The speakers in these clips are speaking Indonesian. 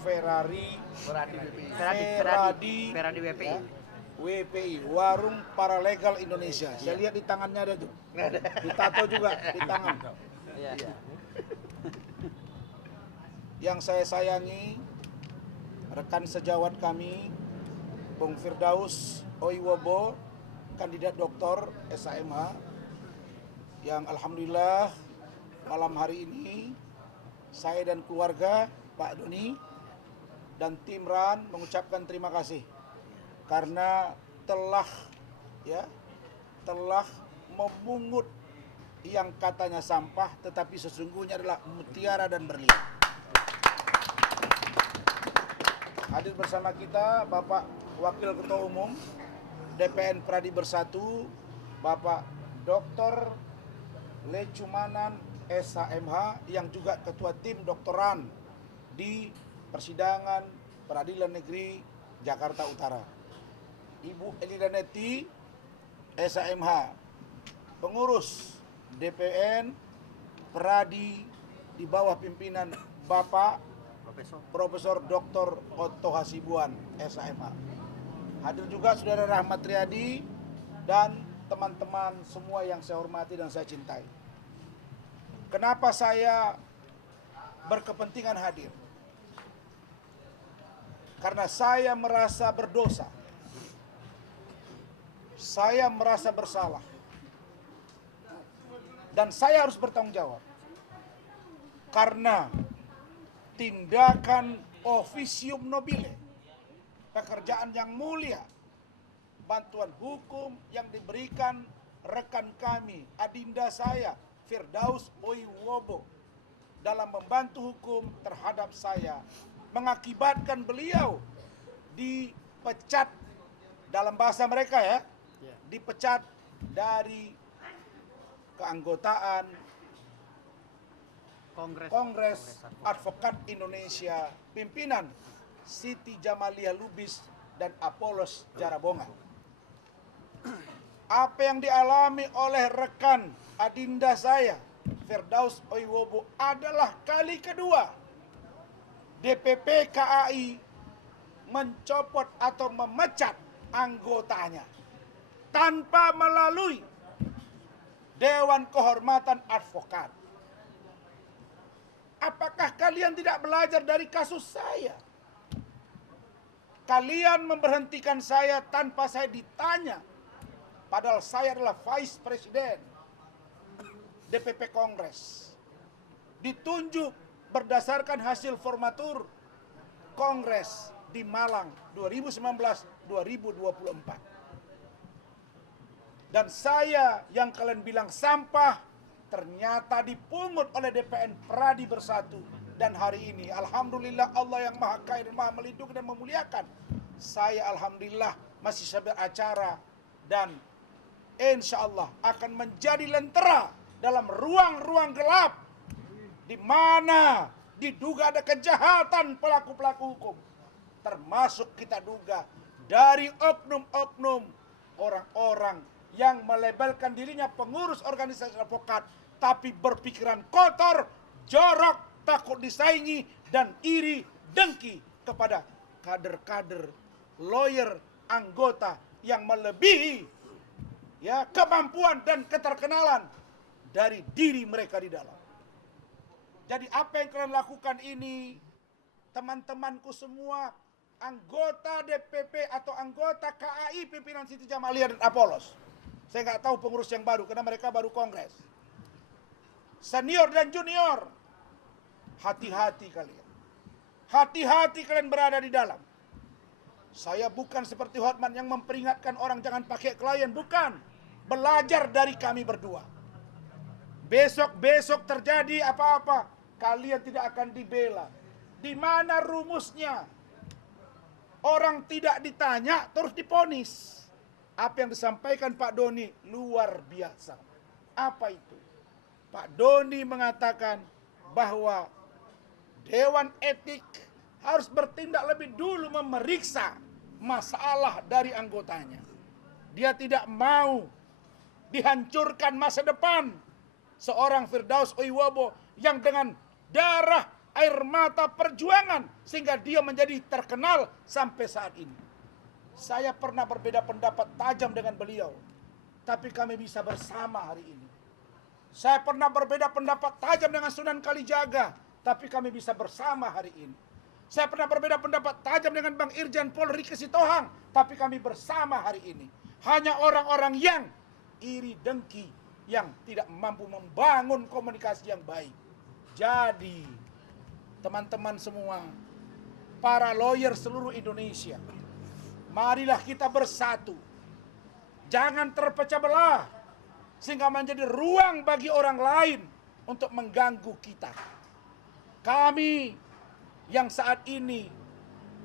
Ferrari WPI. ya, WPI, Warung Paralegal Indonesia. Saya lihat di tangannya ada tuh. Ditato juga di tangan. Iya. Yang saya sayangi, rekan sejawat kami, Bung Firdaus Oiwobo, kandidat doktor SHMH, yang alhamdulillah malam hari ini saya dan keluarga Pak Doni dan tim RAN mengucapkan terima kasih karena telah memungut yang katanya sampah tetapi sesungguhnya adalah mutiara dan berlian. Hadir bersama kita Bapak Wakil Ketua Umum DPN Pradi Bersatu, Bapak Dr. Lecumanan SHMH yang juga Ketua Tim Doktoran di Persidangan Peradilan Negeri Jakarta Utara. Ibu Elida Neti SHMH, pengurus DPN Pradi di bawah pimpinan Bapak Profesor Dr. Otto Hasibuan SHMH. Hadir juga Saudara Rahmat Riyadi dan teman-teman semua yang saya hormati dan saya cintai. Kenapa saya berkepentingan hadir? Karena saya merasa berdosa. Saya merasa bersalah. Dan saya harus bertanggung jawab. Karena tindakan officium nobile, pekerjaan yang mulia, bantuan hukum yang diberikan rekan kami, adinda saya, Firdaus Oiwobo, dalam membantu hukum terhadap saya, mengakibatkan beliau dipecat, dalam bahasa mereka dipecat dari keanggotaan Kongres Advokat Indonesia, pimpinan Siti Jamaliah Lubis dan Apolos Jarabonga. Apa yang dialami oleh rekan adinda saya, Firdaus Oiwobo, adalah kali kedua DPP KAI mencopot atau memecat anggotanya tanpa melalui Dewan Kehormatan Advokat. Apakah kalian tidak belajar dari kasus saya? Kalian memberhentikan saya tanpa saya ditanya. Padahal saya adalah Vice President DPP Kongres. Ditunjuk berdasarkan hasil formatur Kongres di Malang 2019-2024. Dan saya yang kalian bilang sampah, ternyata dipungut oleh DPN Pradi Bersatu. Dan hari ini alhamdulillah Allah yang maha kaya dan maha melindungi dan memuliakan, saya alhamdulillah masih bisa beracara dan insya Allah akan menjadi lentera dalam ruang-ruang gelap di mana diduga ada kejahatan pelaku-pelaku hukum, termasuk kita duga dari oknum-oknum orang-orang yang melabelkan dirinya pengurus organisasi advokat, tapi berpikiran kotor, jorok, takut disaingi, dan iri dengki kepada kader-kader, lawyer, anggota yang melebihi kemampuan dan keterkenalan dari diri mereka di dalam. Jadi apa yang kalian lakukan ini, teman-temanku semua, anggota DPP atau anggota KAI pimpinan Siti Jamaliah dan Apolos. Saya nggak tahu pengurus yang baru karena mereka baru kongres. Senior dan junior, hati-hati kalian. Hati-hati kalian berada di dalam. Saya bukan seperti Hotman yang memperingatkan orang jangan pakai klien, bukan. Belajar dari kami berdua. Besok-besok terjadi apa-apa, kalian tidak akan dibela. Di mana rumusnya? Orang tidak ditanya terus diponis. Apa yang disampaikan Pak Doni luar biasa. Apa itu? Pak Doni mengatakan bahwa Dewan Etik harus bertindak lebih dulu memeriksa masalah dari anggotanya. Dia tidak mau dihancurkan masa depan seorang Firdaus Oiwobo yang dengan darah air mata perjuangan sehingga dia menjadi terkenal sampai saat ini. Saya pernah berbeda pendapat tajam dengan beliau, tapi kami bisa bersama hari ini. Saya pernah berbeda pendapat tajam dengan Sunan Kalijaga, tapi kami bisa bersama hari ini. Saya pernah berbeda pendapat tajam dengan Bang Irjen Pol Riki Sitohang, tapi kami bersama hari ini. Hanya orang-orang yang iri dengki, yang tidak mampu membangun komunikasi yang baik. Jadi, teman-teman semua, para lawyer seluruh Indonesia, marilah kita bersatu. Jangan terpecah belah, sehingga menjadi ruang bagi orang lain untuk mengganggu kita. Kami yang saat ini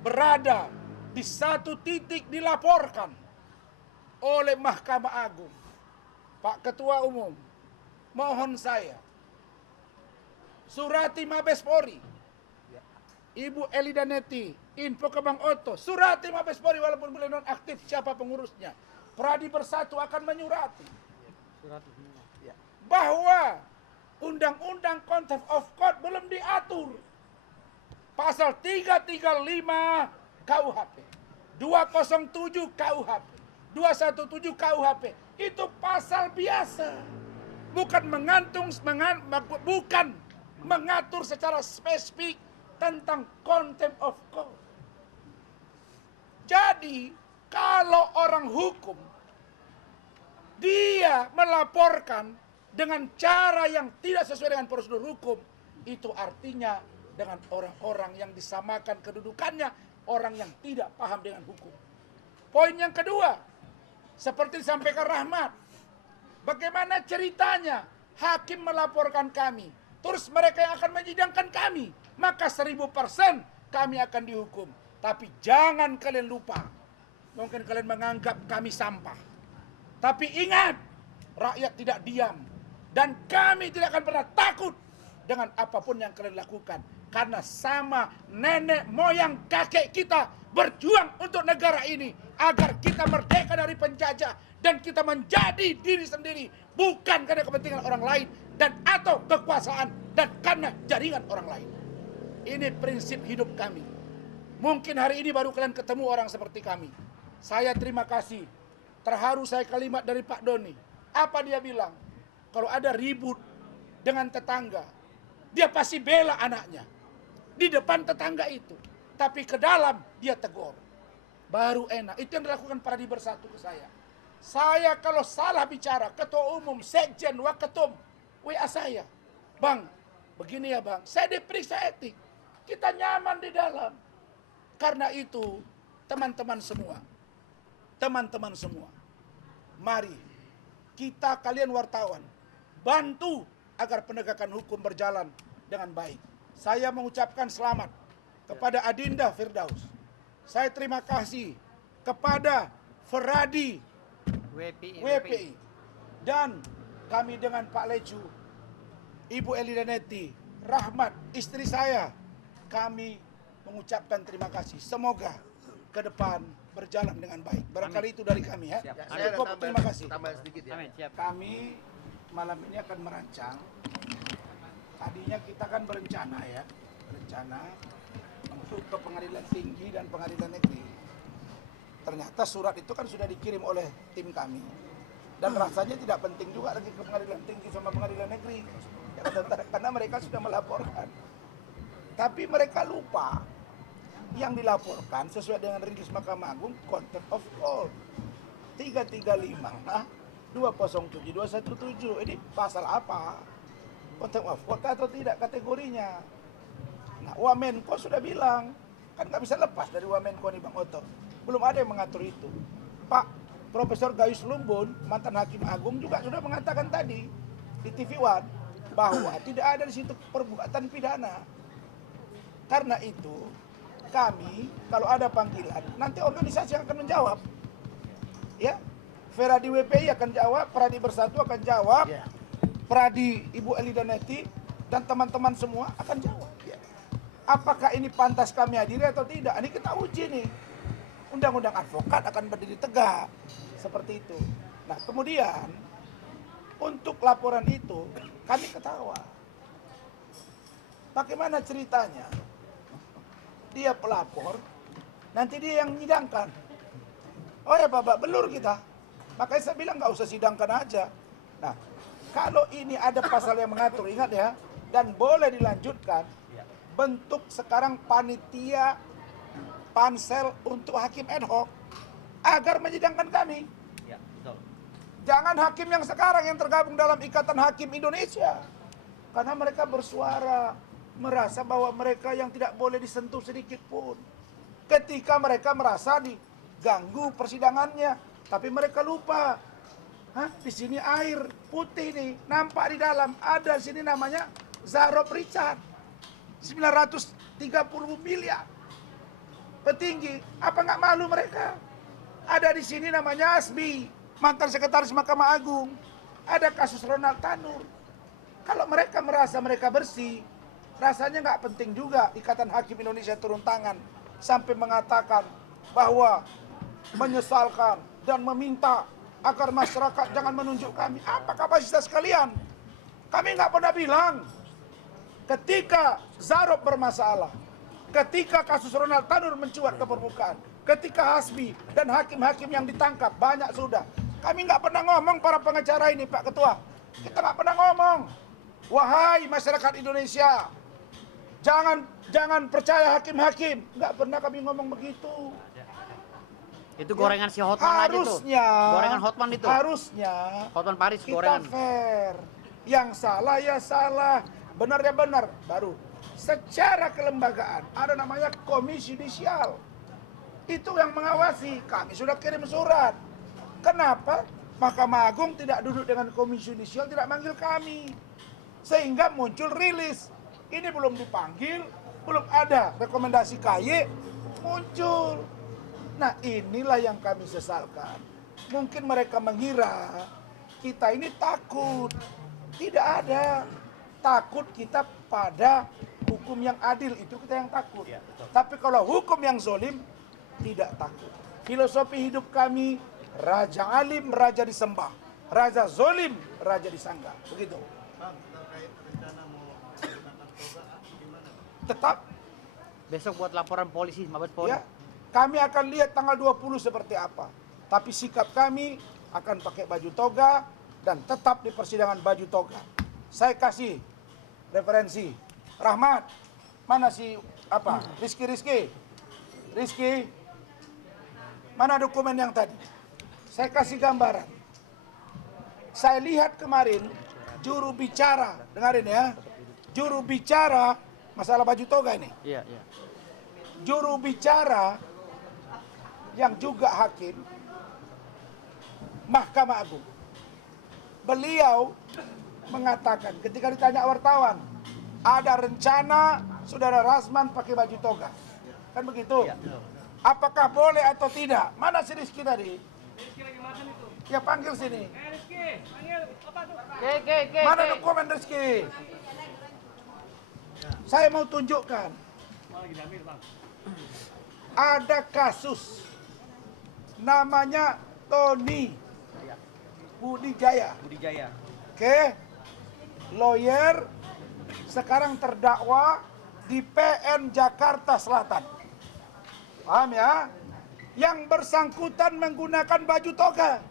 berada di satu titik dilaporkan oleh Mahkamah Agung. Pak Ketua Umum, mohon saya, surati Mabes Polri, Ibu Elida Neti, info ke Bang Oto, surati Mabes Polri walaupun boleh non aktif siapa pengurusnya. Pradi Bersatu akan menyurati bahwa Undang-Undang Contempt of Court belum diatur. Pasal 335 KUHP, 207 KUHP, 217 KUHP itu pasal biasa, bukan bukan mengatur secara spesifik tentang contempt of court. Jadi kalau orang hukum dia melaporkan dengan cara yang tidak sesuai dengan prosedur hukum, itu artinya dengan orang-orang yang disamakan kedudukannya, orang yang tidak paham dengan hukum. Poin yang kedua, seperti disampaikan Rahmat, bagaimana ceritanya hakim melaporkan kami, terus mereka yang akan menyidangkan kami, maka 1000% kami akan dihukum. Tapi jangan kalian lupa, mungkin kalian menganggap kami sampah, tapi ingat, rakyat tidak diam, dan kami tidak akan pernah takut dengan apapun yang kalian lakukan, karena sama nenek moyang kakek kita berjuang untuk negara ini agar kita merdeka dari penjajah dan kita menjadi diri sendiri, bukan karena kepentingan orang lain dan atau kekuasaan dan karena jaringan orang lain. Ini prinsip hidup kami. Mungkin hari ini baru kalian ketemu orang seperti kami. Saya terima kasih. Terharu saya kalimat dari Pak Doni. Apa dia bilang? Kalau ada ribut dengan tetangga, dia pasti bela anaknya di depan tetangga itu, tapi ke dalam dia tegur. Baru enak. Itu yang dilakukan Pradi Bersatu ke saya. Saya kalau salah bicara, ketua umum, sekjen, waketum, WA saya, Bang, begini ya Bang, saya diperiksa etik, kita nyaman di dalam. Karena itu, teman-teman semua, mari kita kalian wartawan bantu agar penegakan hukum berjalan dengan baik. Saya mengucapkan selamat kepada Adinda Firdaus. Saya terima kasih kepada Feradi WPI. Dan kami dengan Pak Lecu, Ibu Elida Neti, Rahmat, istri saya, kami mengucapkan terima kasih. Semoga ke depan berjalan dengan baik. Barangkali itu dari kami ya. Cukup, terima kasih. Kami malam ini akan merancang. Tadinya kita kan berencana untuk ke pengadilan tinggi dan pengadilan negeri. Ternyata surat itu kan sudah dikirim oleh tim kami. Dan rasanya tidak penting juga lagi ke pengadilan tinggi sama pengadilan negeri. Karena mereka sudah melaporkan. Tapi mereka lupa. Yang dilaporkan sesuai dengan rilis Mahkamah Agung, contempt of court 335, 207, 217. Ini pasal apa? Contempt of court atau tidak kategorinya? Nah, Wamenko sudah bilang, kan nggak bisa lepas dari Wamenko nih Bang Oto. Belum ada yang mengatur itu. Pak Profesor Gayus Lumbun, mantan Hakim Agung juga sudah mengatakan tadi di TV One bahwa tidak ada di situ perbuatan pidana. Karena itu kami kalau ada panggilan nanti organisasi akan menjawab. Ya, Feradi WPI akan jawab, Pradi Bersatu akan jawab, Pradi Ibu Elida Neti dan teman-teman semua akan jawab. Apakah ini pantas kami hadiri atau tidak? Ini kita uji nih. Undang-undang advokat akan berdiri tegak seperti itu. Nah, kemudian untuk laporan itu kami ketawa. Bagaimana ceritanya? Dia pelapor, nanti dia yang menyidangkan. Oh ya babak belur kita. Makanya saya bilang nggak usah sidangkan aja. Nah, kalau ini ada pasal yang mengatur, ingat ya, dan boleh dilanjutkan, bentuk sekarang panitia pansel untuk hakim ad hoc agar menyidangkan kami. Ya, betul. Jangan hakim yang sekarang yang tergabung dalam Ikatan Hakim Indonesia. Karena mereka bersuara, merasa bahwa mereka yang tidak boleh disentuh sedikit pun. Ketika mereka merasa diganggu persidangannya, tapi mereka lupa. Di sini air putih nih, nampak di dalam. Ada di sini namanya Zarob Richard. 930 miliar. Petinggi, apa nggak malu mereka? Ada di sini namanya Asbi, mantan sekretaris Mahkamah Agung. Ada kasus Ronald Tanur. Kalau mereka merasa mereka bersih, rasanya nggak penting juga Ikatan Hakim Indonesia turun tangan sampai mengatakan bahwa menyesalkan dan meminta agar masyarakat jangan menunjuk kami. Apa kapasitas kalian? Kami nggak pernah bilang ketika Zarob bermasalah, ketika kasus Ronald Tanur mencuat ke permukaan, ketika Hasbi dan hakim-hakim yang ditangkap banyak sudah. Kami nggak pernah ngomong para pengacara ini, Pak Ketua. Kita nggak pernah ngomong. Wahai masyarakat Indonesia, jangan percaya hakim-hakim. Nggak pernah kami ngomong begitu. Itu gorengan si Hotman harusnya, aja tuh. Gorengan Hotman itu. Harusnya Hotman Paris kita gorengan. fair. Yang salah ya salah, benar ya benar. Baru secara kelembagaan ada namanya komisi yudisial. Itu yang mengawasi. Kami sudah kirim surat. Kenapa Mahkamah Agung tidak duduk dengan komisi yudisial, tidak manggil kami? Sehingga muncul rilis. Ini belum dipanggil, belum ada rekomendasi KY, muncul. Nah, inilah yang kami sesalkan. Mungkin mereka mengira kita ini takut. Tidak ada. Takut kita pada hukum yang adil, itu kita yang takut. Ya, betul. Tapi kalau hukum yang zolim, tidak takut. Filosofi hidup kami, raja alim, raja disembah. Raja zolim, raja disanggah. Begitu. Tetap Besok buat laporan polisi, Mabes Polri. ya, kami akan lihat tanggal 20 seperti apa. Tapi sikap kami akan pakai baju toga dan tetap di persidangan baju toga. Saya kasih referensi. Rahmat, mana si apa? Rizky. Mana dokumen yang tadi? Saya kasih gambaran. Saya lihat kemarin juru bicara, dengarin ya. Juru bicara masalah baju toga ini. Iya, iya. Juru bicara yang juga hakim Mahkamah Agung. Beliau mengatakan ketika ditanya wartawan, ada rencana Saudara Rasman pakai baju toga. Kan begitu? Iya, betul. Apakah boleh atau tidak? Mana si Rizky tadi? Rizky lagi makan itu. Ya panggil sini. Rizky, panggil apa tuh? Mana dokumen Rizky? Saya mau tunjukkan. Lagi damir, Bang. Ada kasus namanya Tony Budijaya. Budijaya. Oke. Lawyer sekarang terdakwa di PN Jakarta Selatan. Paham ya? Yang bersangkutan menggunakan baju toga.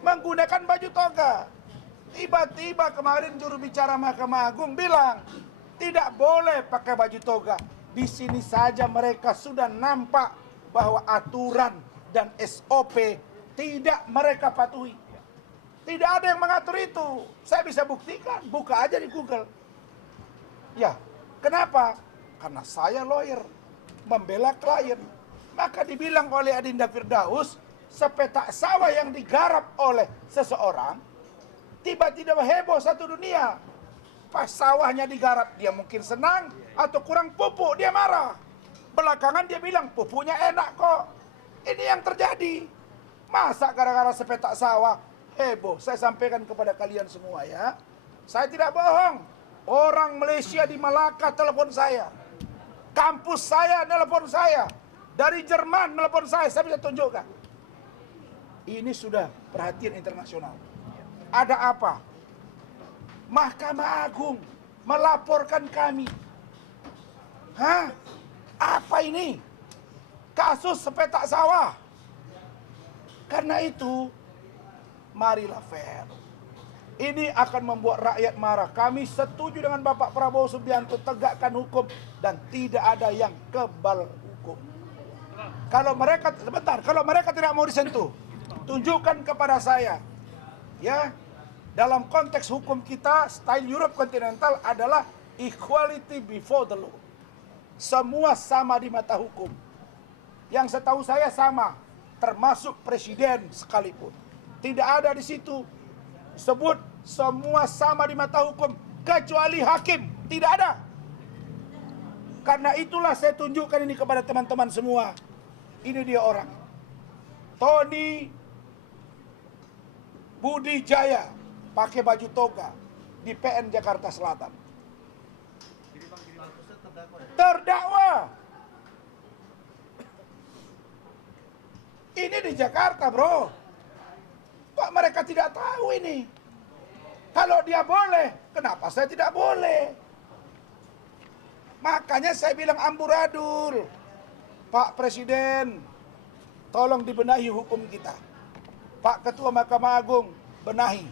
Menggunakan baju toga. Tiba-tiba kemarin juru bicara Mahkamah Agung bilang, tidak boleh pakai baju toga. Di sini saja mereka sudah nampak bahwa aturan dan SOP tidak mereka patuhi. Tidak ada yang mengatur itu. Saya bisa buktikan, buka aja di Google. Ya, kenapa? Karena saya lawyer, membela klien. Maka dibilang oleh Adinda Firdaus, sepetak sawah yang digarap oleh seseorang, tiba-tiba heboh satu dunia. Pas sawahnya digarap, dia mungkin senang atau kurang pupuk, dia marah. Belakangan dia bilang, pupuknya enak kok. Ini yang terjadi. Masa gara-gara sepetak sawah, heboh. Saya sampaikan kepada kalian semua ya. Saya tidak bohong. Orang Malaysia di Malaka telepon saya. Kampus saya telepon saya. Dari Jerman telepon saya bisa tunjukkan. Ini sudah perhatian internasional. Ada apa? Mahkamah Agung melaporkan kami. Hah? Apa ini? Kasus sepetak sawah. Karena itu, marilah fair. Ini akan membuat rakyat marah. Kami setuju dengan Bapak Prabowo Subianto, tegakkan hukum dan tidak ada yang kebal hukum. Kalau mereka tidak mau disentuh, tunjukkan kepada saya. Ya, dalam konteks hukum kita, style Europe kontinental adalah equality before the law. Semua sama di mata hukum. Yang setahu saya sama, termasuk presiden sekalipun. Tidak ada di situ sebut semua sama di mata hukum kecuali hakim. Tidak ada. Karena itulah saya tunjukkan ini kepada teman-teman semua. Ini dia orang. Tony Budi Jaya pakai baju toga di PN Jakarta Selatan. Terdakwa. Ini di Jakarta, bro. Kok mereka tidak tahu ini? Kalau dia boleh, kenapa saya tidak boleh? Makanya saya bilang amburadul. Pak Presiden, tolong dibenahi hukum kita. Pak Ketua Mahkamah Agung, benahi.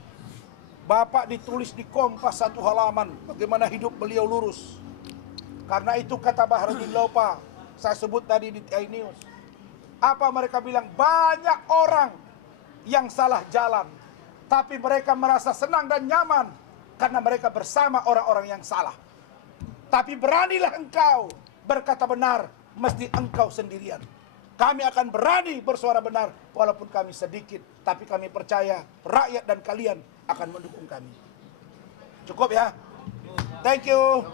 Bapak ditulis di Kompas 1 halaman, bagaimana hidup beliau lurus. Karena itu kata Baharudin Lopa, saya sebut tadi di TI News. Apa mereka bilang? Banyak orang yang salah jalan, tapi mereka merasa senang dan nyaman karena mereka bersama orang-orang yang salah. Tapi beranilah engkau berkata benar, mesti engkau sendirian. Kami akan berani bersuara benar walaupun kami sedikit, tapi kami percaya rakyat dan kalian akan mendukung kami. Cukup ya? Thank you.